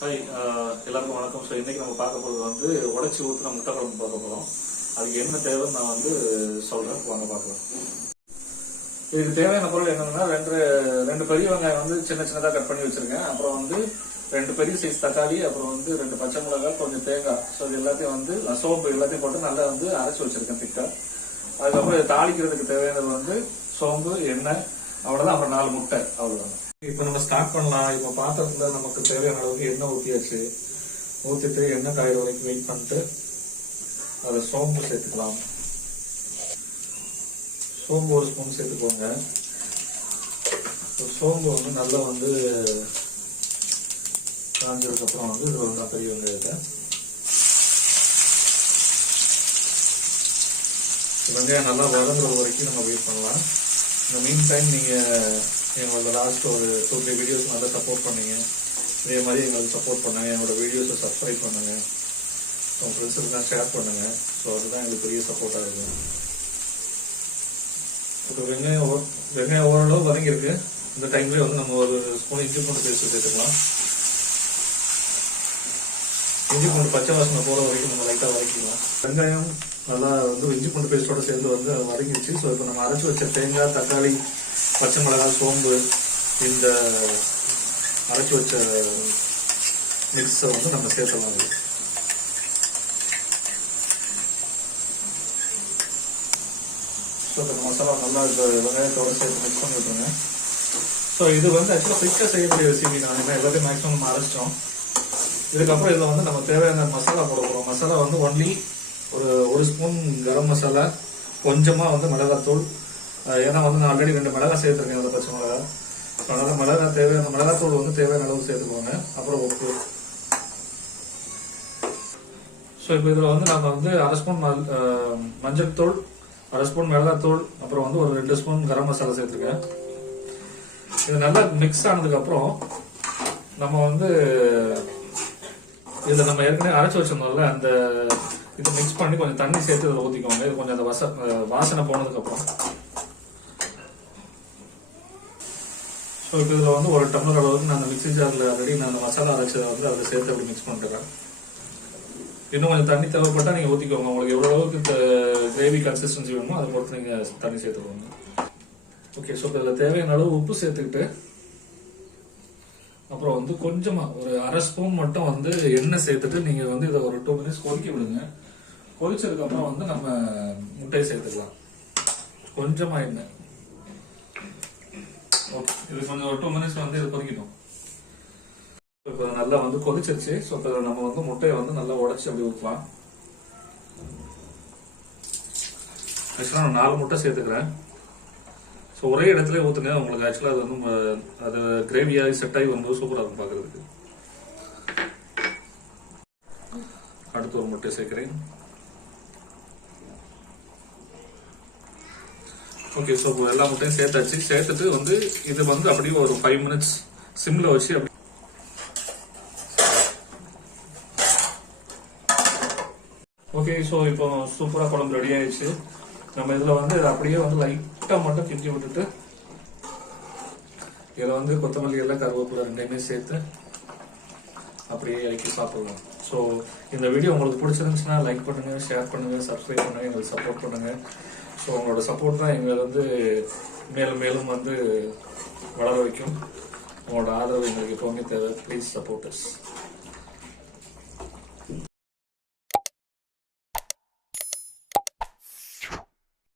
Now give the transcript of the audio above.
Hi எல்லாருக்கும் வணக்கம். So இன்னைக்கு நம்ம பார்க்க போகிறது வந்து உடைச்சி ஊற்றுன முட்டை குழம்பு பார்க்க போகிறோம். அதுக்கு என்ன தேவைன்னு நான் வந்து சொல்கிறேன், வாங்க பார்க்கலாம். இதுக்கு தேவையான பொருள் என்னன்னா ரெண்டு பெரிய வெங்காயம் வந்து சின்ன சின்னதாக கட் பண்ணி வச்சிருக்கேன். அப்புறம் வந்து 2 பெரிய சைஸ் தக்காளி, அப்புறம் வந்து 2 பச்சை மிளகாய், கொஞ்சம் தேங்காய். ஸோ இது எல்லாத்தையும் வந்து சோம்பு எல்லாத்தையும் போட்டு நல்லா வந்து அரைச்சி வச்சிருக்கேன் திக்கா. அதுக்கப்புறம் தாளிக்கிறதுக்கு தேவையானது வந்து சோம்பு, எண்ணெய், அவ்வளோதான். அப்புறம் 4 முட்டை, அவ்வளோதான். இப்போ நம்ம ஸ்டார்ட் பண்ணலாம். இப்போ பாத்திரத்துல நமக்கு தேவையான அளவுக்கு எண்ணெய் ஊற்றியாச்சு. ஊற்றிட்டு எண்ணெய் காயிற வரைக்கும் வெயிட் பண்ணிட்டு அதில் சோம்பு சேர்த்துக்கலாம். சோம்பு 1 ஸ்பூன் சேர்த்துக்கோங்க. சோம்பு வந்து நல்லா வந்து காஞ்சதுக்கப்புறம் வந்து இதில் வந்து பெரிய வெங்காயத்தை வெங்காயம் நல்லா வதங்குற வரைக்கும் நம்ம வெயிட் பண்ணலாம். இந்த மீன் டைம் நீங்கள் எங்களோட லாஸ்ட் ஒரு 2-3 வீடியோஸ் நல்லா சப்போர்ட் பண்ணீங்க. இதே மாதிரி எங்களுக்கு சப்போர்ட் பண்ணுங்க. என்னோட வீடியோஸை சப்ஸ்கிரைப் பண்ணுங்க, உங்கள் ஃப்ரெண்ட்ஸுக்குலாம் ஷேர் பண்ணுங்க. ஸோ அதுதான் எங்களுக்கு பெரிய சப்போர்ட்டாக இருக்கும். இப்போ வெங்காயம் ஓரளவு வதங்கியிருக்கு. இந்த டைம்லேயே வந்து நம்ம ஒரு ஸ்பூன் இஞ்சி பூண்டு பேஸ்ட் சேர்த்துக்கலாம். இஞ்சி பூண்டு பச்சை வாசனை போகிற வரைக்கும் நம்ம லைட்டாக வதக்கிக்கலாம். வெங்காயம் நல்லா வந்து இஞ்சி பூண்டு பேஸ்டோட சேர்ந்து வந்து வதங்கிடுச்சு. ஸோ இப்போ நம்ம அரைச்சி வச்ச தேங்காய், தக்காளி, பச்சை மிளகாய், சோம்பு, இந்த அரைச்சி வச்ச மிக்ஸை வந்து நம்ம சேர்த்தலாம். ஸோ இந்த மசாலா நல்லா வெங்காயத்தோட சேர்த்து மிக்ஸ் பண்ணி விட்டுருங்க. ஸோ இது வந்து ஆக்சுவலாக குயிக்காக செய்யக்கூடிய ரெசிபி. நான் எல்லாத்தையும் மேக்ஸிமம் நம்ம அரைச்சிட்டோம். இதுக்கப்புறம் இதில் வந்து நம்ம தேவையான மசாலா போட போகிறோம். மசாலா வந்து ஒன்லி ஒரு ஸ்பூன் கரம் மசாலா, கொஞ்சமாக வந்து மிளகாத்தூள். ஏன்னா வந்து நான் ஆல்ரெடி 2 மிளகாய் சேர்த்துருக்கேன், அதில் பச்சை மிளகாய். அதனால தேவையான மிளகாத்தூள் வந்து தேவையான அளவு சேர்த்துக்கோங்க. அப்புறம் உப்பு. ஸோ இப்போ இதில் வந்து நம்ம வந்து 1/2 ஸ்பூன் மஞ்சள் தூள், 1/2 ஸ்பூன் மிளகாத்தூள், அப்புறம் வந்து ஒரு 2 ஸ்பூன் கரம் மசாலா சேர்த்துருக்கேன். இது நல்லா மிக்ஸ் ஆனதுக்கப்புறம் நம்ம வந்து இதில் நம்ம ஏற்கனவே அரைச்சி வச்சிருந்தோம்ல, அந்த இது மிக்ஸ் பண்ணி கொஞ்சம் தண்ணி சேர்த்து இதில் ஊற்றிக்கோங்க. இது கொஞ்சம் அந்த வாசனை போனதுக்கப்புறம். ஸோ இப்போ இதில் வந்து 1 டம்ளர் அளவுக்கு நான் அந்த மிக்ஸி ஜாரில் ஆல்ரெடி நான் அந்த மசாலா அரைச்சதை வந்து அதில் சேர்த்து அப்படி மிக்ஸ் பண்ணிட்டுறேன். இன்னும் கொஞ்சம் தண்ணி தேவைப்பட்டால் நீங்கள் ஊற்றிக்கோங்க. உங்களுக்கு எவ்வளோ அளவுக்கு கிரேவி கன்சிஸ்டன்சி வேணுமோ அதை பொறுத்து நீங்கள் தண்ணி சேர்த்துக்கோங்க. ஓகே, ஸோ இப்போ இதில் தேவையான அளவு உப்பு சேர்த்துக்கிட்டு அப்புறம் வந்து கொஞ்சமாக ஒரு 1/2 ஸ்பூன் மட்டும் வந்து எண்ணெய் சேர்த்துட்டு நீங்கள் வந்து இதை ஒரு 2 மினிட்ஸ் கொதிக்க விடுங்க. கொதிச்சதுக்கப்புறம் வந்து நம்ம முட்டையை சேர்த்துக்கலாம். கொஞ்சமாக எண்ணெய். ஓகே, இது கொஞ்சம் ஒரு 2 மினிட்ஸ் வந்து இது கொதிக்கணும். இப்போ நல்லா வந்து கொதிச்சிருச்சு. ஸோ இப்போ நம்ம வந்து முட்டையை வந்து நல்லா உடச்சி அப்படி ஊற்றலாம். ஆக்சுவலாக நான் 4 முட்டை சேர்த்துக்கிறேன். ஸோ ஒரே இடத்துல ஊற்றுங்க. உங்களுக்கு ஆக்சுவலாக அது வந்து அது கிரேவியாக செட் ஆகி வரும்போது சூப்பராக இருக்கும் பார்க்குறதுக்கு. அடுத்து ஒரு முட்டை சேர்க்குறேன். ஓகே, ஸோ எல்லா முட்டையும் சேர்த்தாச்சு. சேர்த்துட்டு வந்து இது வந்து அப்படியே ஒரு 5 மினிட்ஸ் சிம்ல வச்சு அப்படி. ஓகே, ஸோ இப்போ சூப்பராக குழம்பு ரெடி ஆயிடுச்சு. நம்ம இதில் வந்து இதை அப்படியே வந்து லைட்டாக மட்டும் கிண்டி விட்டுட்டு இதில் வந்து கொத்தமல்லி எல்லாம் கருவேப்பிலை 2மே சேர்த்து அப்படியே இறக்கி சாப்பிடலாம். ஸோ இந்த வீடியோ உங்களுக்கு பிடிச்சிருந்துச்சுன்னா லைக் பண்ணுங்க, ஷேர் பண்ணுங்க, சப்ஸ்கிரைப் பண்ணுங்க, எங்களுக்கு சப்போர்ட் பண்ணுங்க. ஸோ உங்களோட சப்போர்ட் தான் எங்களை வந்து மேலும் மேலும் வந்து வளர வைக்கும். உங்களோட ஆதரவு எங்களுக்கு எப்பவுமே தேவை. Please support us.